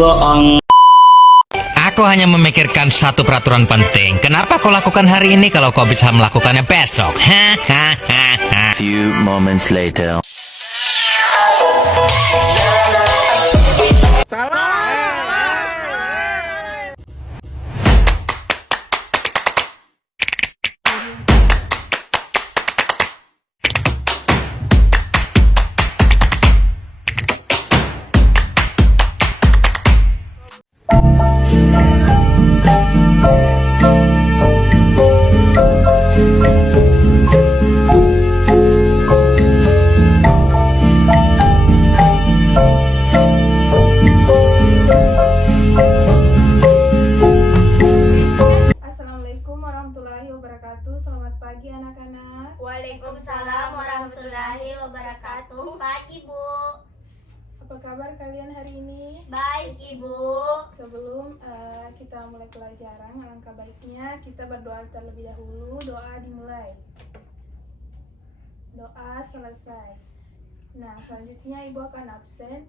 Aku hanya memikirkan satu peraturan penting. Kenapa kau lakukan hari ini kalau kau bisa melakukannya besok? Hahaha. Few moments later. Assalamualaikum warahmatullahi wabarakatuh. Selamat pagi anak-anak. Waalaikumsalam warahmatullahi wabarakatuh. Pagi, Bu. Apa kabar kalian hari ini? Baik, Ibu. Sebelum kita mulai pelajaran, alangkah baiknya kita berdoa terlebih dahulu. Doa dimulai. Doa selesai. Nah, selanjutnya Ibu akan absen.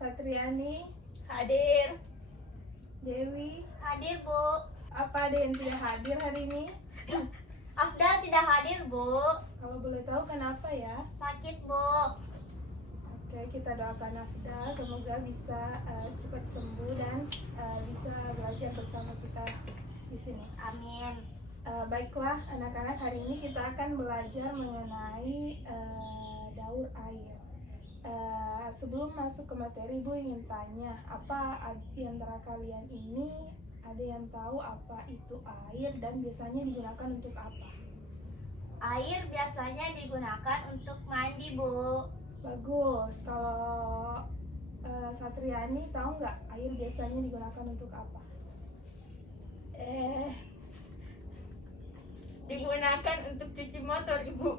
Satriani, Hadir. Dewi, Hadir, Bu. apa ada yang tidak hadir hari ini? Afdal tidak hadir, Bu. Kalau boleh tahu kenapa ya? Sakit, Bu. Oke, kita doakan Afda semoga bisa cepat sembuh dan bisa belajar bersama kita di sini. Amin. Baiklah anak-anak, hari ini kita akan belajar mengenai daur air. Sebelum masuk ke materi, Ibu ingin tanya, apa di antara kalian ini ada yang tahu apa itu air dan biasanya digunakan untuk apa? Air biasanya digunakan untuk mandi, Bu. Bagus. Kalau Satriani tahu nggak air biasanya digunakan untuk apa? Digunakan untuk cuci motor, Ibu.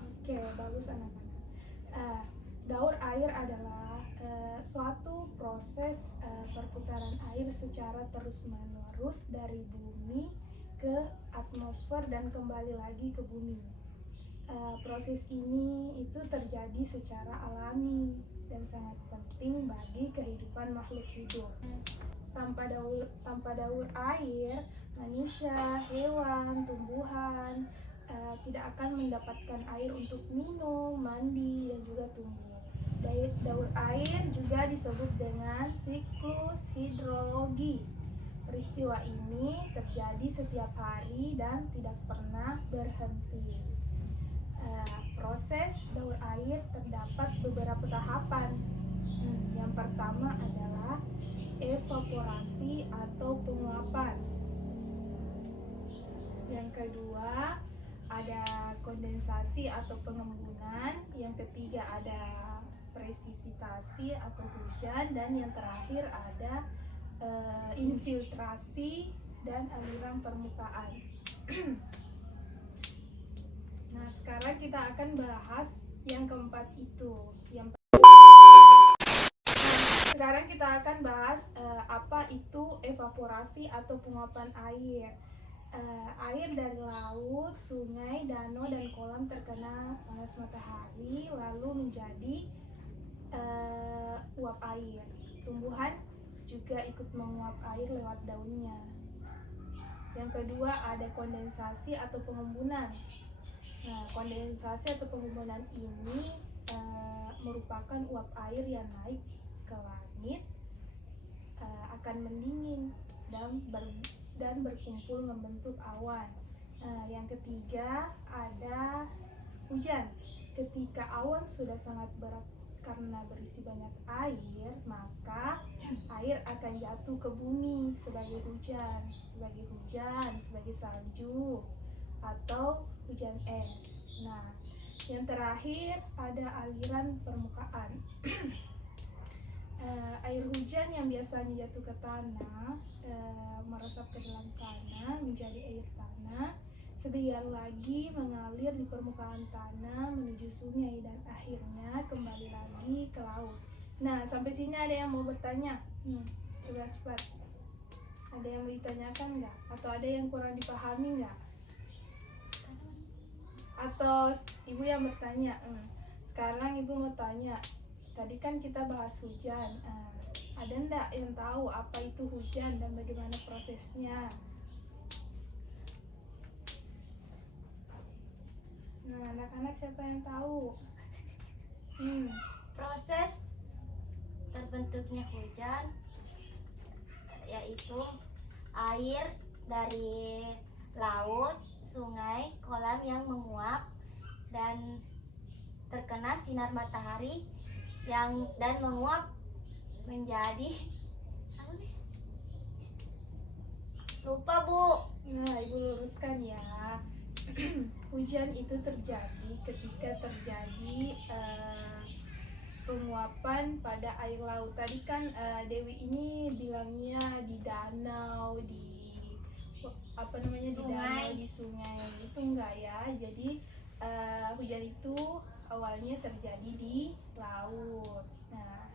Oke, bagus anak-anak. Daur air adalah suatu proses perputaran air secara terus-menerus dari bumi ke atmosfer dan kembali lagi ke bumi. Proses ini itu terjadi secara alami dan sangat penting bagi kehidupan makhluk hidup. Tanpa daur air, manusia, hewan, tumbuhan tidak akan mendapatkan air untuk minum, mandi, dan juga tumbuh. Daur air juga disebut dengan siklus hidrologi. Peristiwa ini terjadi setiap hari dan tidak pernah berhenti. Proses daur air terdapat beberapa tahapan. Yang pertama adalah evaporasi atau penguapan. Yang kedua ada kondensasi atau pengembunan. Yang ketiga ada presipitasi atau hujan, dan yang terakhir ada infiltrasi dan aliran permukaan. Nah, sekarang kita akan bahas yang keempat itu. Sekarang kita akan bahas apa itu evaporasi atau penguapan air. Air dari laut, sungai, danau, dan kolam terkena panas matahari lalu menjadi uap air. Tumbuhan juga ikut menguap air lewat daunnya. Yang kedua ada kondensasi atau pengembunan. Nah, kondensasi atau pengembunan ini merupakan uap air yang naik ke langit, akan mendingin dan berkumpul membentuk awan. Yang ketiga ada hujan. Ketika awan sudah sangat berat karena berisi banyak air, maka air akan jatuh ke bumi sebagai hujan, sebagai salju atau hujan es. Nah, yang terakhir ada aliran permukaan. Air hujan yang biasanya jatuh ke tanah meresap ke dalam tanah menjadi air tanah, sebagian lagi mengalir di permukaan tanah menuju sungai dan akhirnya kembali lagi ke laut. Nah, sampai sini ada yang mau bertanya? Coba cepat. Ada yang mau ditanyakan nggak? Atau ada yang kurang dipahami nggak? Atau ibu yang bertanya? Sekarang ibu mau tanya, tadi kan kita bahas hujan. Ada ndak yang tahu apa itu hujan dan bagaimana prosesnya? Nah, anak-anak siapa yang tahu? Proses terbentuknya hujan yaitu air dari laut, sungai, kolam yang menguap dan terkena sinar matahari dan menguap menjadi apa nih? Lupa, Bu. Nah, Ibu luruskan ya. Hujan itu terjadi ketika terjadi penguapan pada air laut. Tadi kan Dewi ini bilangnya di danau, di apa namanya, di danau, di sungai. Itu enggak ya. Jadi hujan itu awalnya terjadi di laut. Nah,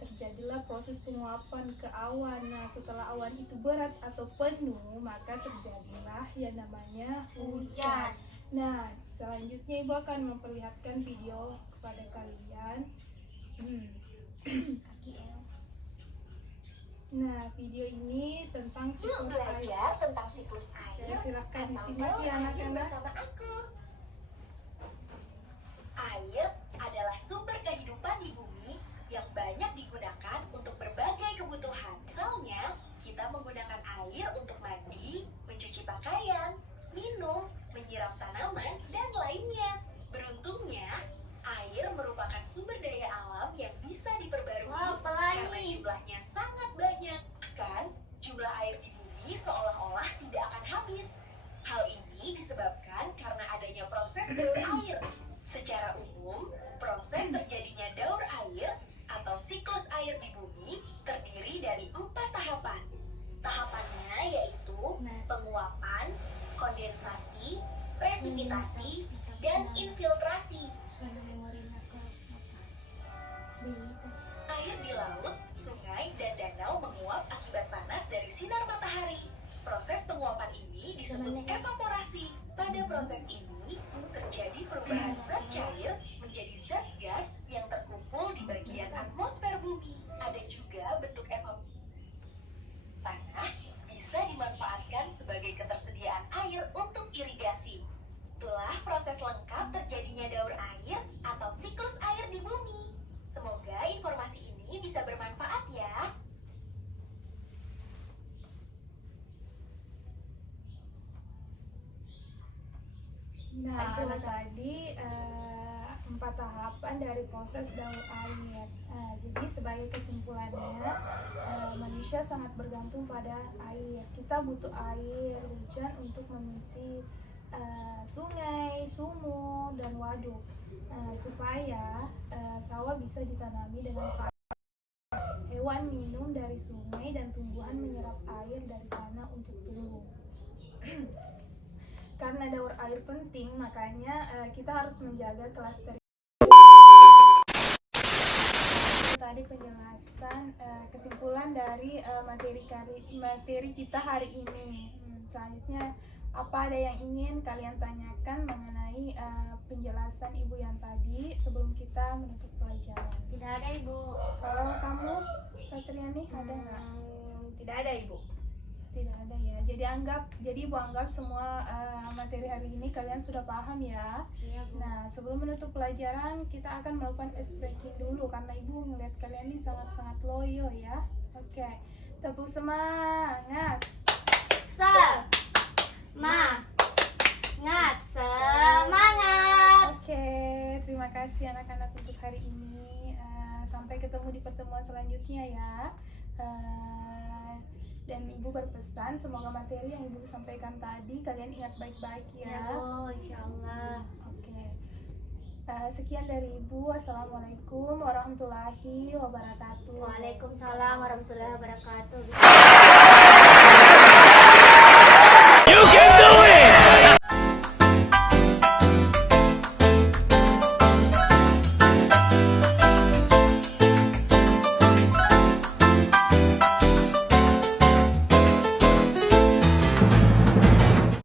terjadilah proses penguapan ke awan. Nah, setelah awan itu berat atau penuh, maka terjadilah yang namanya hujan. Nah, selanjutnya Ibu akan memperlihatkan video kepada kalian. Nah, video ini tentang siklus air. Tentang siklus air. Ya, silahkan atau disimak ya air anak-anak. bersama aku. Air adalah sumber kehidupan di bumi yang banyak digunakan untuk berbagai kebutuhan. Misalnya, kita menggunakan air untuk mandi, mencuci pakaian, minum, menyiram tanaman, dan lainnya. Beruntungnya, air merupakan sumber daya alam yang bisa diperbarui karena jumlahnya sangat banyak. Kan, jumlah air di bumi seolah-olah tidak akan habis. Hal ini disebabkan karena adanya proses daur air. Secara umum, proses terjadinya daur air atau siklus air di bumi terdiri dari 4 tahapan. Tahapannya yaitu penguapan, kondensasi, presipitasi, dan infiltrasi. Air di laut, sungai, dan danau menguap akibat panas dari sinar matahari. Proses penguapan ini disebut evaporasi. Pada proses ini, terjadi perubahan zat cair menjadi zat gas yang terkumpul di bagian atmosfer bumi. Ada juga bentuk evaporasi. Tanah bisa dimanfaatkan sebagai ketersediaan air untuk irigasi. Itulah proses lengkap terjadinya daur air atau siklus air di bumi. Semoga informasi ini bisa bermanfaat ya. Nah, tadi 4 tahapan dari proses daur air. Jadi sebagai kesimpulannya, manusia sangat bergantung pada air. Kita butuh air hujan untuk mengisi sungai, sumur, dan waduk, supaya sawah bisa ditanami dengan baik. Hewan minum dari sungai dan tumbuhan menyerap air dari tanah untuk tumbuh. Karena daur air penting, makanya kita harus menjaga kelestarian. Tadi penjelasan kesimpulan dari materi kita hari ini. Selanjutnya, apa ada yang ingin kalian tanyakan mengenai penjelasan Ibu yang tadi sebelum kita menutup pelajaran? Tidak ada, Ibu. Kalau kamu, Satriani, ada nggak? Tidak ada, Ibu. Tidak ada ya. Jadi Ibu anggap semua materi hari ini kalian sudah paham ya. Iya, Bu. Nah, sebelum menutup pelajaran kita akan melakukan ice breaking dulu karena Ibu ngeliat kalian ini sangat-sangat loyo ya. Oke, tepuk semangat. Semangat. Oke, terima kasih anak-anak untuk hari ini. Sampai ketemu di pertemuan selanjutnya ya. Dan Ibu berpesan semoga materi yang Ibu sampaikan tadi kalian ingat baik-baik ya. Ya, Bu, insyaallah. Oke. Sekian dari Ibu. Assalamualaikum warahmatullahi wabarakatuh. Waalaikumsalam warahmatullahi wabarakatuh.